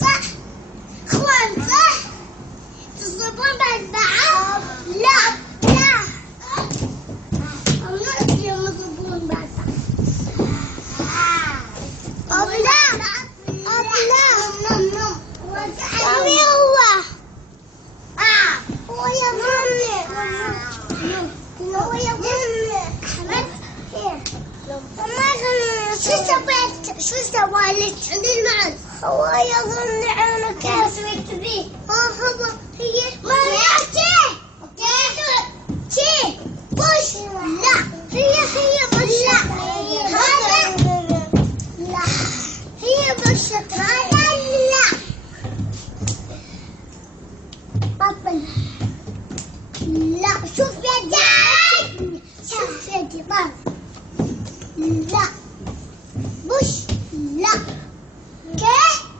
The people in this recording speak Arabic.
صح. اخوان صح. تصبون بعد بعض؟ لا لا. ممنوع يوم يصبون بعد بعض. لا لا. أبي هو. هو يظن. هو يظن. شو سوى لك؟ عندي المعز. هو يظن عنك. ايش سويت بيه؟ هو هي ما شي بوش. لا هي بوش. لا هي بوش.